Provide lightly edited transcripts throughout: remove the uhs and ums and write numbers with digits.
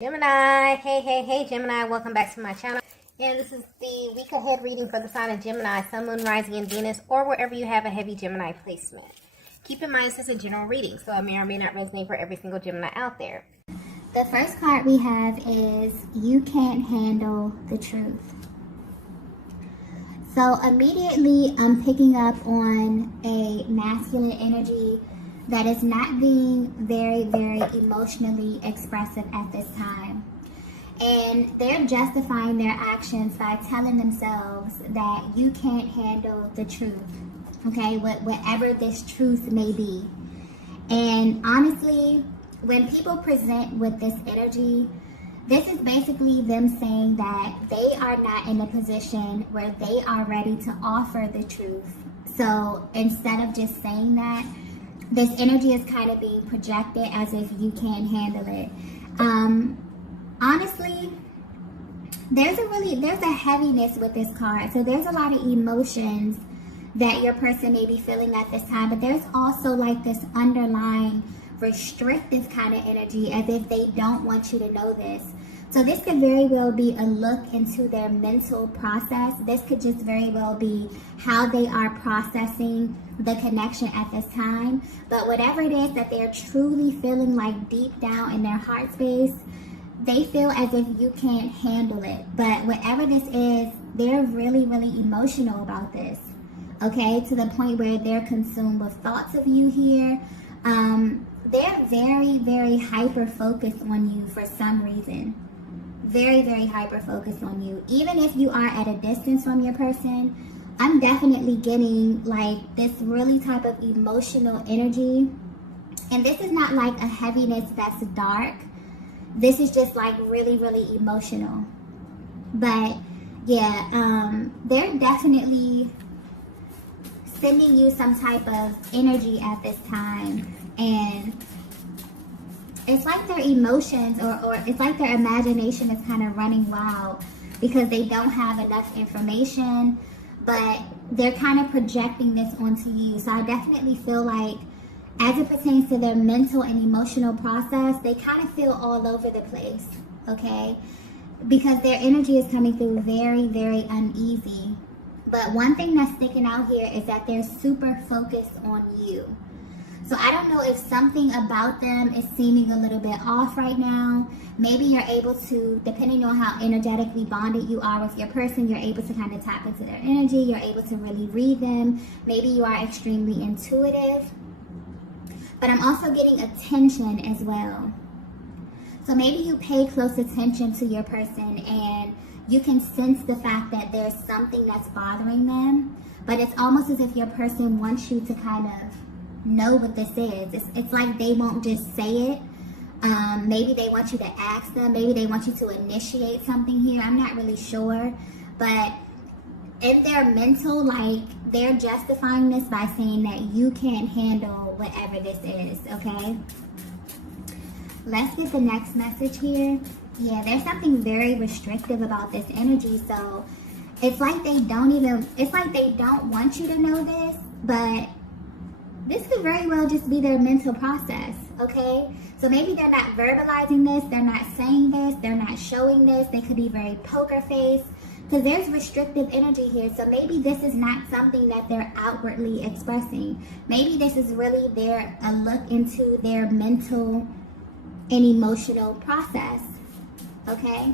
Gemini, hey Gemini, welcome back to my channel. And this is the week ahead reading for the sign of Gemini, Sun, Moon, Rising, and Venus, or wherever you have a heavy Gemini placement. Keep in mind this is a general reading, so it may or may not resonate for every single Gemini out there. The first card we have is You Can't Handle the Truth. So immediately I'm picking up on a masculine energy that is not being very emotionally expressive at this time. And they're justifying their actions by telling themselves that you can't handle the truth, okay, whatever this truth may be. And honestly, when people present with this energy, this is basically them saying that they are not in a position where they are ready to offer the truth. So instead of just saying that, this energy is kind of being projected as if you can't handle it. Honestly, there's a heaviness with this card. So there's a lot of emotions that your person may be feeling at this time, but there's also like this underlying restrictive kind of energy as if they don't want you to know this. So this could very well be a look into their mental process. This could just very well be how they are processing the connection at this time. But whatever it is that they're truly feeling like deep down in their heart space, they feel as if you can't handle it. But whatever this is, they're really emotional about this. Okay, to the point where they're consumed with thoughts of you here. They're very hyper focused on you for some reason. Very hyper focused on you. Even if you are at a distance from your person, I'm definitely getting like this really type of emotional energy. And this is not like a heaviness that's dark. This is just like really emotional. But yeah, they're definitely sending you some type of energy at this time. And it's like their emotions or it's like their imagination is kind of running wild because they don't have enough information, but they're kind of projecting this onto you. So I definitely feel like as it pertains to their mental and emotional process, they kind of feel all over the place, okay? Because their energy is coming through very uneasy. But one thing that's sticking out here is that they're super focused on you. So I don't know if something about them is seeming a little bit off right now. Maybe you're able to, depending on how energetically bonded you are with your person, you're able to kind of tap into their energy. You're able to really read them. Maybe you are extremely intuitive. But I'm also getting attention as well. So maybe you pay close attention to your person and you can sense the fact that there's something that's bothering them. But it's almost as if your person wants you to kind of know what this is. It's like they won't just say it. Maybe they want you to ask them. Maybe they want you to initiate something here. I'm not really sure. But in their mental, like, they're justifying this by saying that you can't handle whatever this is, okay? Let's get the next message here. Yeah, there's something very restrictive about this energy. So it's like they don't want you to know this, but this could very well just be their mental process, okay? So maybe they're not verbalizing this, they're not saying this, they're not showing this. They could be very poker faced because there's restrictive energy here. So maybe this is not something that they're outwardly expressing. Maybe this is really a look into their mental and emotional process, okay?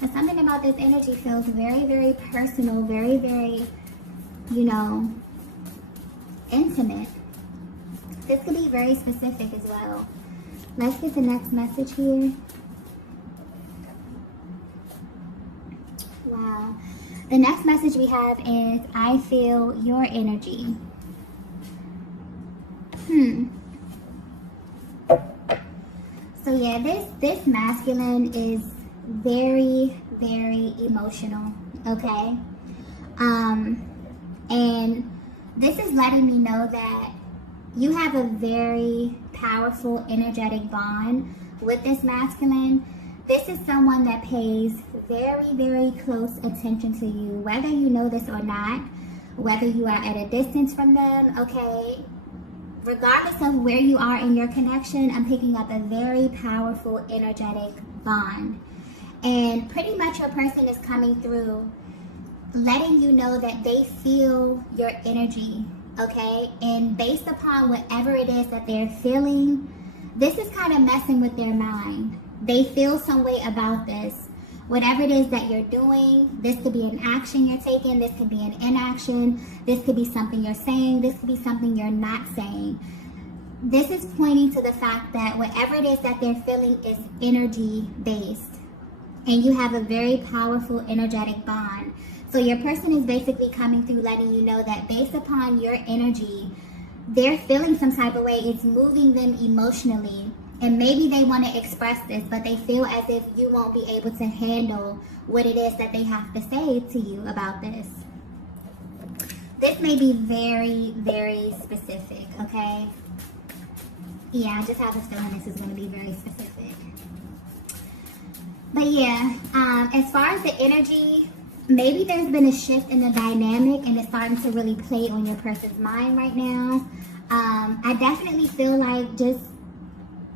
And something about this energy feels very personal, very, you know, intimate. This could be very specific as well. Let's get the next message here. Wow. The next message we have is I feel your energy. So yeah, this masculine is very emotional, okay? And this is letting me know that you have a very powerful energetic bond with this masculine. This is someone that pays very close attention to you, whether you know this or not, whether you are at a distance from them, okay? regardless of where you are in your connection, I'm picking up a very powerful energetic bond. And pretty much your person is coming through letting you know that they feel your energy, okay? And based upon whatever it is that they're feeling, this is kind of messing with their mind. They feel some way about this. Whatever it is that you're doing, this could be an action you're taking, this could be an inaction, this could be something you're saying, this could be something you're not saying. This is pointing to the fact that whatever it is that they're feeling is energy based. And you have a very powerful energetic bond. So your person is basically coming through letting you know that based upon your energy, they're feeling some type of way. It's moving them emotionally. And maybe they want to express this, but they feel as if you won't be able to handle what it is that they have to say to you about this. This may be very, very specific, okay? Yeah, I just have a feeling this is going to be very specific. But yeah, as far as the energy, maybe there's been a shift in the dynamic and it's starting to really play on your person's mind right now. I definitely feel like just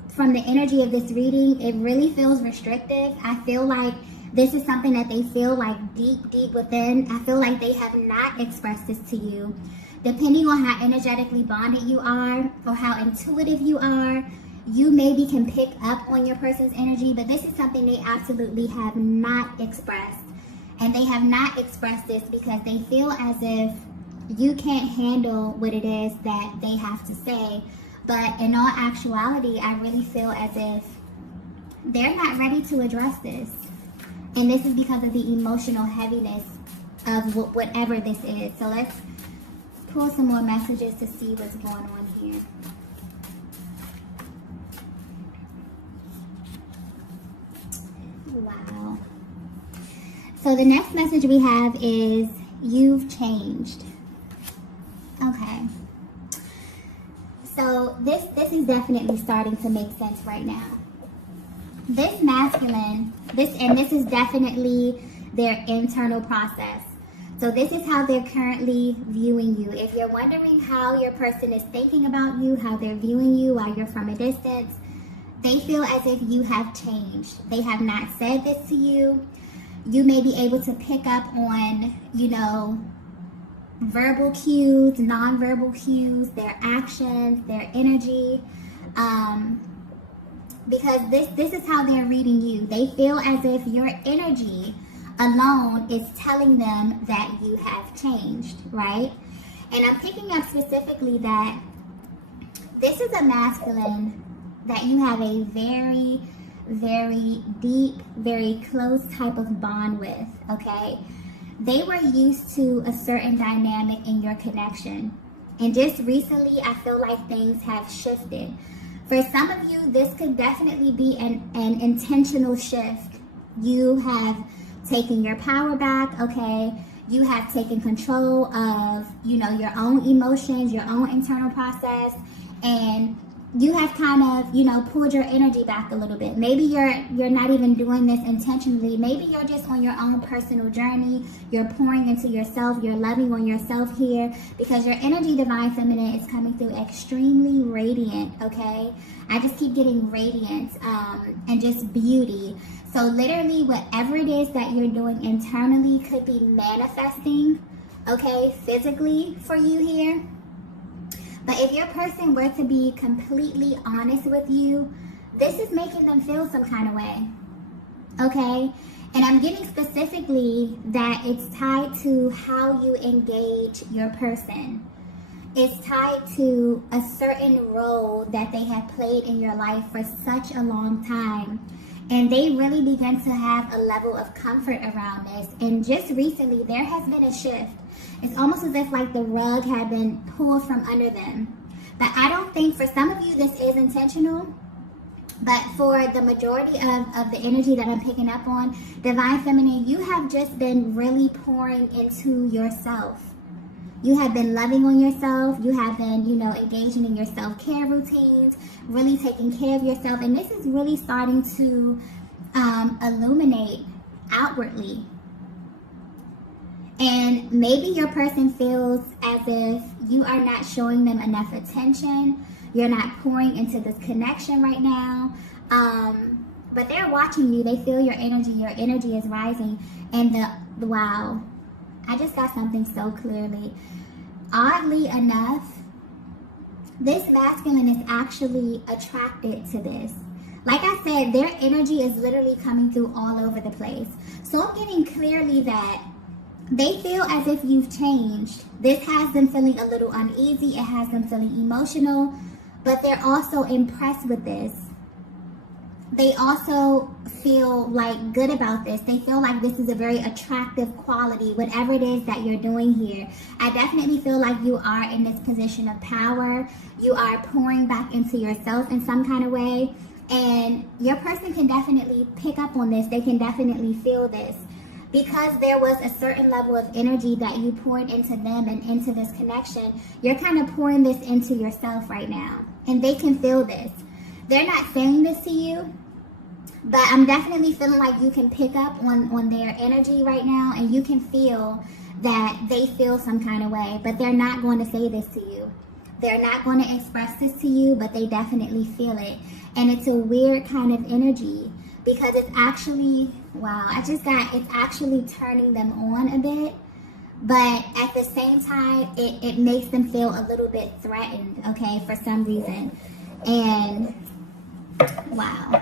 from the energy of this reading, it really feels restrictive. I feel like this is something that they feel like deep within. I feel like they have not expressed this to you. Depending on how energetically bonded you are or how intuitive you are, you maybe can pick up on your person's energy, but this is something they absolutely have not expressed. And they have not expressed this because they feel as if you can't handle what it is that they have to say. But in all actuality, I really feel as if they're not ready to address this. And this is because of the emotional heaviness of whatever this is. So let's pull some more messages to see what's going on here. Wow. So the next message we have is, you've changed. Okay. So this is definitely starting to make sense right now. This masculine, this is definitely their internal process. So this is how they're currently viewing you. If you're wondering how your person is thinking about you, how they're viewing you while you're from a distance, they feel as if you have changed. They have not said this to you. You may be able to pick up on, verbal cues, non-verbal cues, their actions, their energy, because this is how they're reading you. They feel as if your energy alone is telling them that you have changed, right? And I'm picking up specifically that this is a masculine that you have a very, very deep, very close type of bond with, okay? They were used to a certain dynamic in your connection. And just recently, I feel like things have shifted. For some of you, this could definitely be an intentional shift. You have taken your power back, okay? You have taken control of, your own emotions, your own internal process, and you have kind of, pulled your energy back a little bit. Maybe you're not even doing this intentionally. Maybe you're just on your own personal journey. You're pouring into yourself. You're loving on yourself here because your energy, Divine Feminine, is coming through extremely radiant, okay? I just keep getting radiance and just beauty. So literally whatever it is that you're doing internally could be manifesting, okay, physically for you here. But if your person were to be completely honest with you, this is making them feel some kind of way, okay? And I'm getting specifically that it's tied to how you engage your person. It's tied to a certain role that they have played in your life for such a long time. And they really begin to have a level of comfort around this. And just recently, there has been a shift. It's almost as if like the rug had been pulled from under them. But I don't think, for some of you, this is intentional. But for the majority of the energy that I'm picking up on, Divine Feminine, you have just been really pouring into yourself. You have been loving on yourself. You have been, engaging in your self-care routines, really taking care of yourself. And this is really starting to illuminate outwardly. And maybe your person feels as if you are not showing them enough attention. You're not pouring into this connection right now. But they're watching you. They feel your energy. Your energy is rising. And wow, I just got something so clearly. Oddly enough, this masculine is actually attracted to this. Like I said, their energy is literally coming through all over the place. So I'm getting clearly that they feel as if you've changed. This has them feeling a little uneasy. It has them feeling emotional. But they're also impressed with this. They also feel like good about this. They feel like this is a very attractive quality, whatever it is that you're doing here. I definitely feel like you are in this position of power. You are pouring back into yourself in some kind of way. And your person can definitely pick up on this. They can definitely feel this. Because there was a certain level of energy that you poured into them and into this connection, you're kind of pouring this into yourself right now. And they can feel this. They're not saying this to you, but I'm definitely feeling like you can pick up on their energy right now, and you can feel that they feel some kind of way, but they're not going to say this to you. They're not going to express this to you, but they definitely feel it. And it's a weird kind of energy because it's actually, wow, it's actually turning them on a bit. But at the same time, it makes them feel a little bit threatened, okay, for some reason. And wow.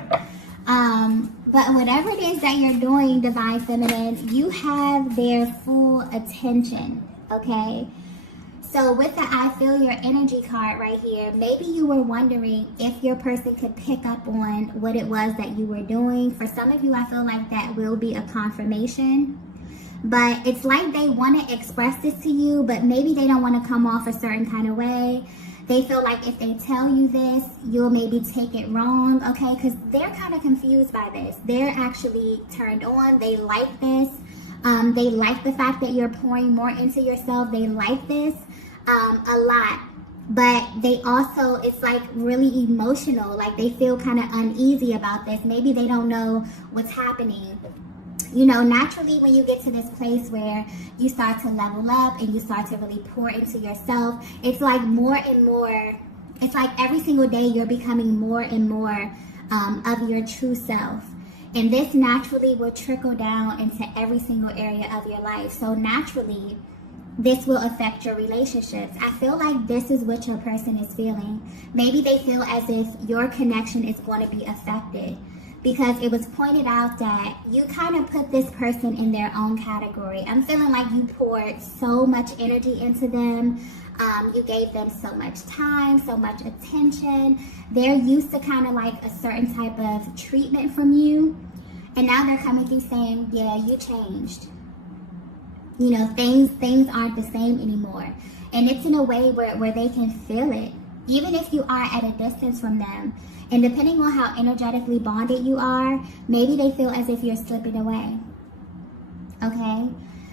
But whatever it is that you're doing, Divine Feminine, you have their full attention, okay? So with the I feel your energy card right here, maybe you were wondering if your person could pick up on what it was that you were doing. For some of you, I feel like that will be a confirmation. But it's like they want to express this to you, but maybe they don't want to come off a certain kind of way. They feel like if they tell you this, you'll maybe take it wrong, okay? Because they're kind of confused by this. They're actually turned on. They like this. They like the fact that you're pouring more into yourself. They like this a lot. But they also, it's like really emotional. Like they feel kind of uneasy about this. Maybe they don't know what's happening. You know, naturally when you get to this place where you start to level up and you start to really pour into yourself, it's like more and more, it's like every single day you're becoming more and more of your true self. And this naturally will trickle down into every single area of your life. So naturally, this will affect your relationships. I feel like this is what your person is feeling. Maybe they feel as if your connection is going to be affected. Because it was pointed out that you kind of put this person in their own category. I'm feeling like you poured so much energy into them. You gave them so much time, so much attention. They're used to kind of like a certain type of treatment from you. And now they're coming through saying, yeah, you changed. You know, things aren't the same anymore. And it's in a way where they can feel it. Even if you are at a distance from them. And depending on how energetically bonded you are, maybe they feel as if you're slipping away. Okay?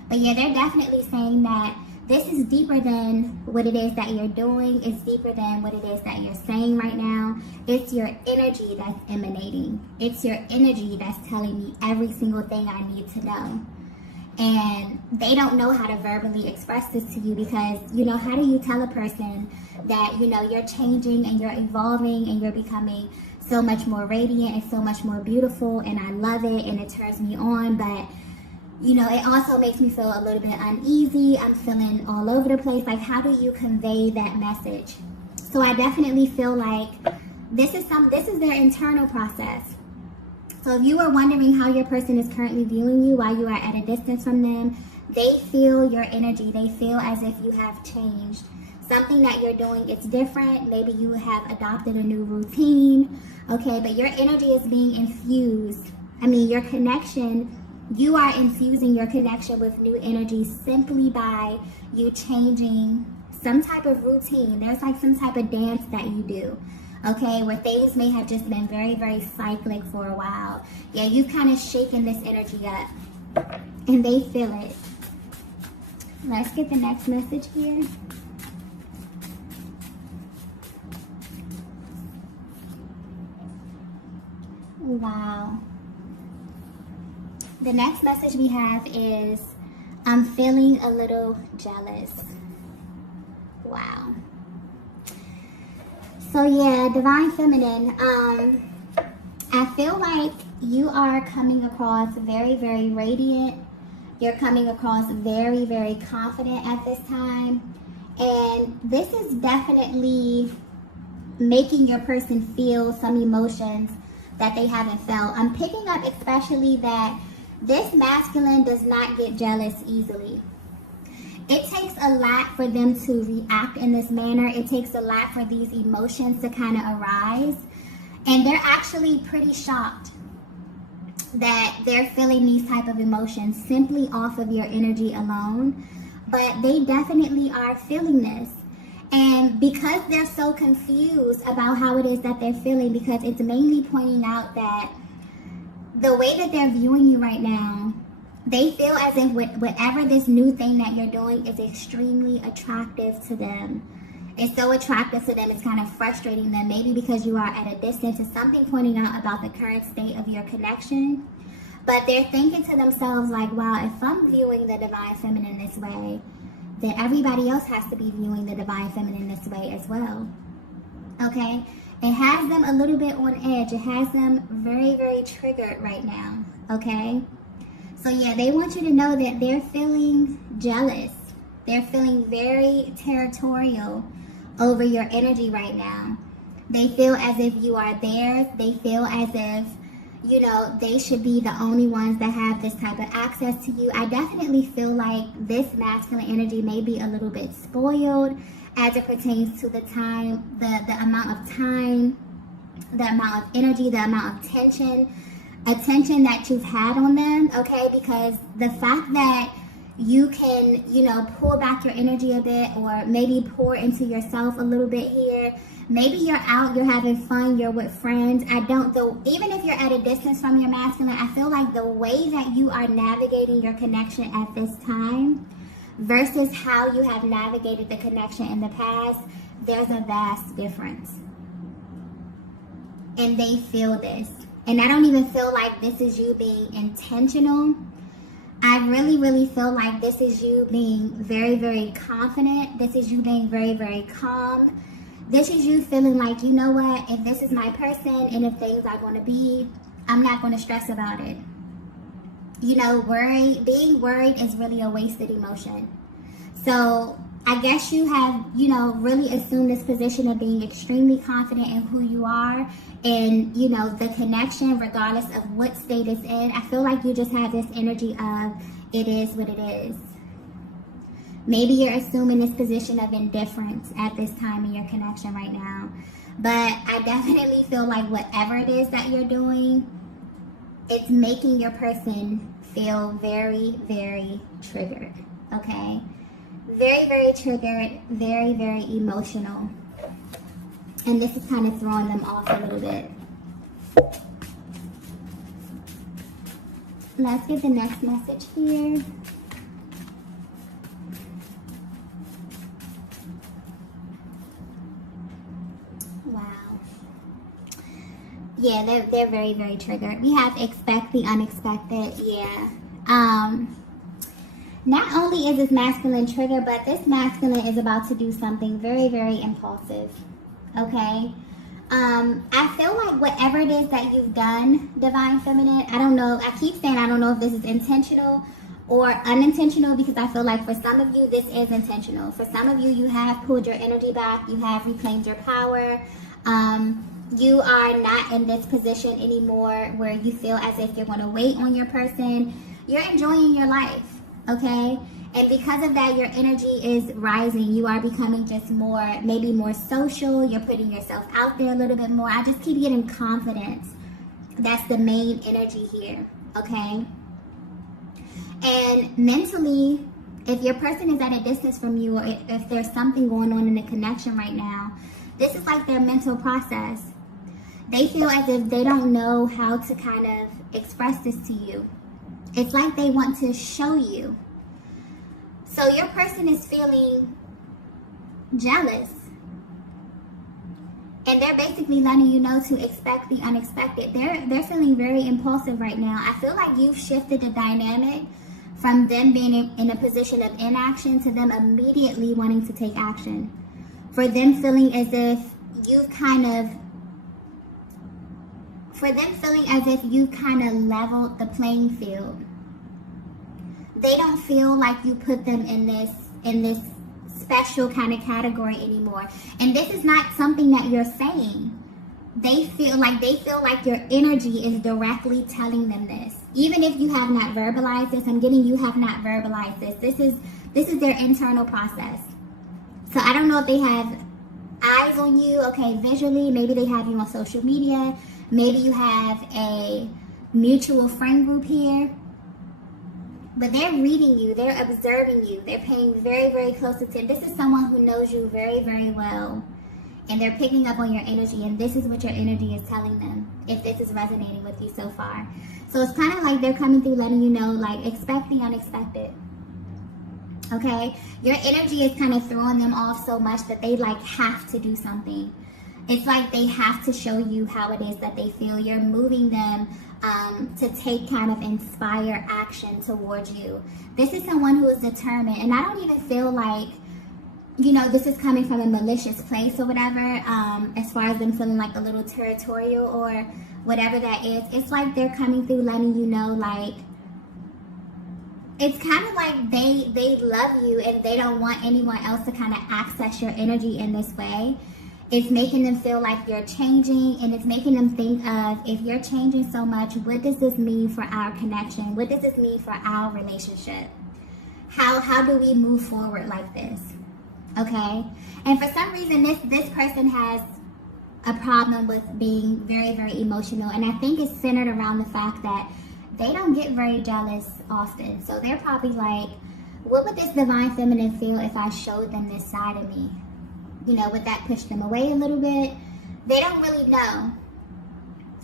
But yeah, they're definitely saying that this is deeper than what it is that you're doing. It's deeper than what it is that you're saying right now. It's your energy that's emanating. It's your energy that's telling me every single thing I need to know. And they don't know how to verbally express this to you because, you know, how do you tell a person that, you know, you're changing and you're evolving and you're becoming so much more radiant and so much more beautiful and I love it and it turns me on, but, you know, it also makes me feel a little bit uneasy. I'm feeling all over the place. Like, how do you convey that message? So I definitely feel like this is their internal process. So if you were wondering how your person is currently viewing you while you are at a distance from them, they feel your energy. They feel as if you have changed. Something that you're doing, it's different. Maybe you have adopted a new routine, okay? But your energy is being infused. I mean, your connection, you are infusing your connection with new energy simply by you changing some type of routine. There's like some type of dance that you do. Okay, where things may have just been very, very cyclic for a while. Yeah, you've kind of shaken this energy up. And they feel it. Let's get the next message here. Wow. The next message we have is, I'm feeling a little jealous. Wow. So yeah, Divine Feminine, I feel like you are coming across very, very radiant. You're coming across very, very confident at this time. And this is definitely making your person feel some emotions that they haven't felt. I'm picking up especially that this masculine does not get jealous easily. It takes a lot for them to react in this manner. It takes a lot for these emotions to kind of arise. And they're actually pretty shocked that they're feeling these type of emotions simply off of your energy alone. But they definitely are feeling this. And because they're so confused about how it is that they're feeling, because it's mainly pointing out that the way that they're viewing you right now, they feel as if whatever this new thing that you're doing is extremely attractive to them. It's so attractive to them, it's kind of frustrating them, maybe because you are at a distance. It's something pointing out about the current state of your connection. But they're thinking to themselves like, wow, if I'm viewing the Divine Feminine this way, then everybody else has to be viewing the Divine Feminine this way as well. Okay? It has them a little bit on edge. It has them very, very triggered right now. Okay? So yeah, they want you to know that they're feeling jealous. They're feeling very territorial over your energy right now. They feel as if you are theirs. They feel as if, you know, they should be the only ones that have this type of access to you. I definitely feel like this masculine energy may be a little bit spoiled as it pertains to the time, the amount of time, the amount of energy, the amount of attention that you've had on them, okay? Because the fact that you can, you know, pull back your energy a bit, or maybe pour into yourself a little bit here. Maybe you're out, you're having fun, you're with friends. Even if you're at a distance from your masculine, I feel like the way that you are navigating your connection at this time versus how you have navigated the connection in the past, there's a vast difference. And they feel this. And I don't even feel like this is you being intentional. I really, really feel like this is you being very, very confident. This is you being very, very calm. This is you feeling like, you know what, if this is my person and if things are going to be, I'm not going to stress about it. You know, being worried is really a wasted emotion. So I guess you have, you know, really assumed this position of being extremely confident in who you are and, you know, the connection regardless of what state it's in. I feel like you just have this energy of it is what it is. Maybe you're assuming this position of indifference at this time in your connection right now. But I definitely feel like whatever it is that you're doing, it's making your person feel very, very triggered, okay? Very, very triggered, very, very emotional. And this is kind of throwing them off a little bit. Let's get the next message here. Wow. Yeah, they're very, very triggered. We have expect the unexpected. Yeah. Not only is this masculine trigger, but this masculine is about to do something very, very impulsive. Okay? I feel like whatever it is that you've done, Divine Feminine, I don't know. I keep saying I don't know if this is intentional or unintentional, because I feel like for some of you, this is intentional. For some of you, you have pulled your energy back. You have reclaimed your power. You are not in this position anymore where you feel as if you're going to wait on your person. You're enjoying your life. Okay, and because of that, your energy is rising. You are becoming just more, maybe more social. You're putting yourself out there a little bit more. I just keep getting confidence. That's the main energy here, okay? And mentally, if your person is at a distance from you, or if there's something going on in the connection right now, this is like their mental process. They feel as if they don't know how to kind of express this to you. It's like they want to show you. So your person is feeling jealous. And they're basically letting you know to expect the unexpected. They're feeling very impulsive right now. I feel like you've shifted the dynamic from them being in a position of inaction to them immediately wanting to take action. For them feeling as if you've kind of leveled the playing field. They don't feel like you put them in this special kind of category anymore. And this is not something that you're saying. They feel like your energy is directly telling them this. Even if you have not verbalized this, I'm getting you have not verbalized this. This is their internal process. So I don't know if they have eyes on you, okay, visually. Maybe they have you on social media. Maybe you have a mutual friend group here. But they're reading you. They're observing you. They're paying very, very close attention. This is someone who knows you very, very well. And they're picking up on your energy. And this is what your energy is telling them, if this is resonating with you so far. So it's kind of like they're coming through letting you know, like, expect the unexpected. Okay? Your energy is kind of throwing them off so much that they, like, have to do something. It's like they have to show you how it is that they feel. You're moving them to take kind of inspired action towards you. This is someone who is determined. And I don't even feel like, you know, this is coming from a malicious place or whatever, as far as them feeling like a little territorial or whatever that is. It's like they're coming through letting you know, like, it's kind of like they love you and they don't want anyone else to kind of access your energy in this way. It's making them feel like you're changing, and it's making them think of, if you're changing so much, what does this mean for our connection? What does this mean for our relationship? How do we move forward like this? Okay? And for some reason, this person has a problem with being very, very emotional. And I think it's centered around the fact that they don't get very jealous often. So they're probably like, what would this divine feminine feel if I showed them this side of me? You know, would that push them away a little bit? They don't really know.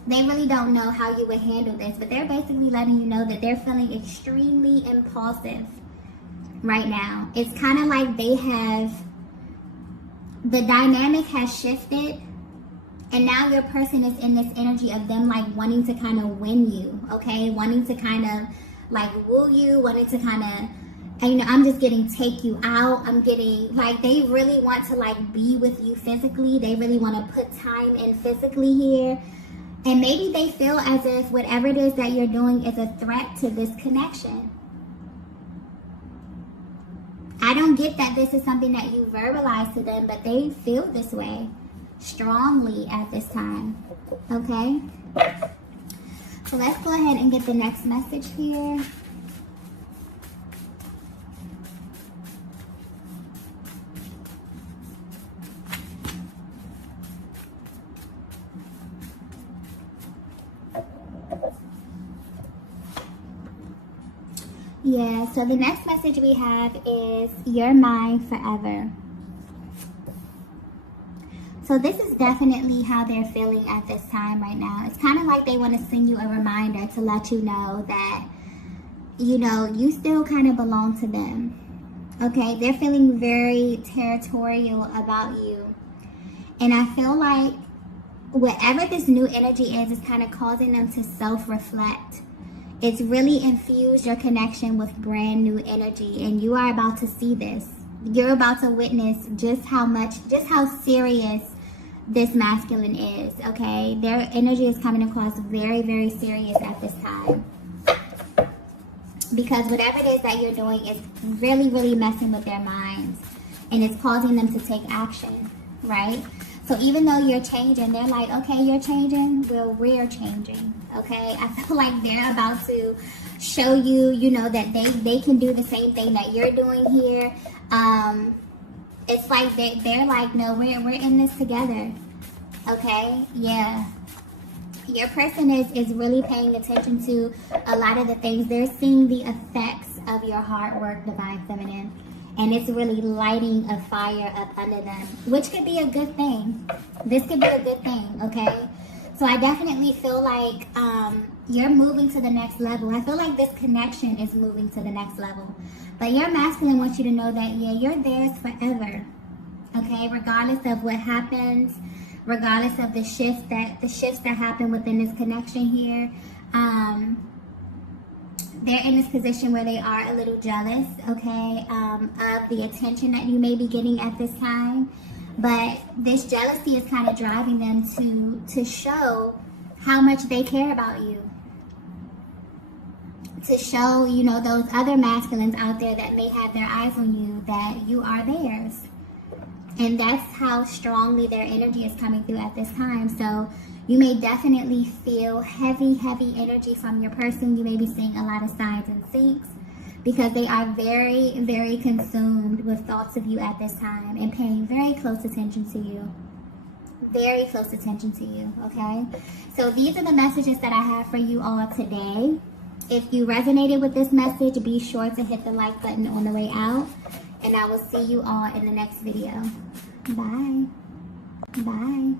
They really don't know how you would handle this. But they're basically letting you know that they're feeling extremely impulsive right now. It's kind of like the dynamic has shifted. And now your person is in this energy of them, like, wanting to kind of win you, okay? Wanting to kind of, like, woo you, wanting to kind of, and, you know, I'm just getting take you out. I'm getting, like, they really want to, like, be with you physically. They really want to put time in physically here. And maybe they feel as if whatever it is that you're doing is a threat to this connection. I don't get that this is something that you verbalize to them, but they feel this way strongly at this time. Okay? So let's go ahead and get the next message here. Yeah, so the next message we have is you're mine forever. So this is definitely how they're feeling at this time right now. It's kind of like they want to send you a reminder to let you know that, you know, you still kind of belong to them. Okay, they're feeling very territorial about you. And I feel like whatever this new energy is kind of causing them to self-reflect. It's really infused your connection with brand new energy, and you are about to see this. You're about to witness just how serious this masculine is, okay? Their energy is coming across very, very serious at this time. Because whatever it is that you're doing is really, really messing with their minds, and it's causing them to take action, right? So even though you're changing, they're like, okay, you're changing, well, we're changing, okay? I feel like they're about to show you, you know, that they can do the same thing that you're doing here. It's like they're like, no, we're in this together, okay? Yeah. Your person is really paying attention to a lot of the things. They're seeing the effects of your hard work, Divine Feminine. And it's really lighting a fire up under them, which could be a good thing. This could be a good thing, okay? So I definitely feel like you're moving to the next level. I feel like this connection is moving to the next level. But your masculine wants you to know that, yeah, you're theirs forever, okay? Regardless of what happens, regardless of the shifts that happen within this connection here, they're in this position where they are a little jealous, okay, of the attention that you may be getting at this time. But this jealousy is kind of driving them to show how much they care about you. To show, you know, those other masculines out there that may have their eyes on you, that you are theirs. And that's how strongly their energy is coming through at this time. So you may definitely feel heavy energy from your person. You may be seeing a lot of signs and syncs because they are very, very consumed with thoughts of you at this time and paying very close attention to you. Very close attention to you, okay? So these are the messages that I have for you all today. If you resonated with this message, be sure to hit the like button on the way out. And I will see you all in the next video. Bye. Bye.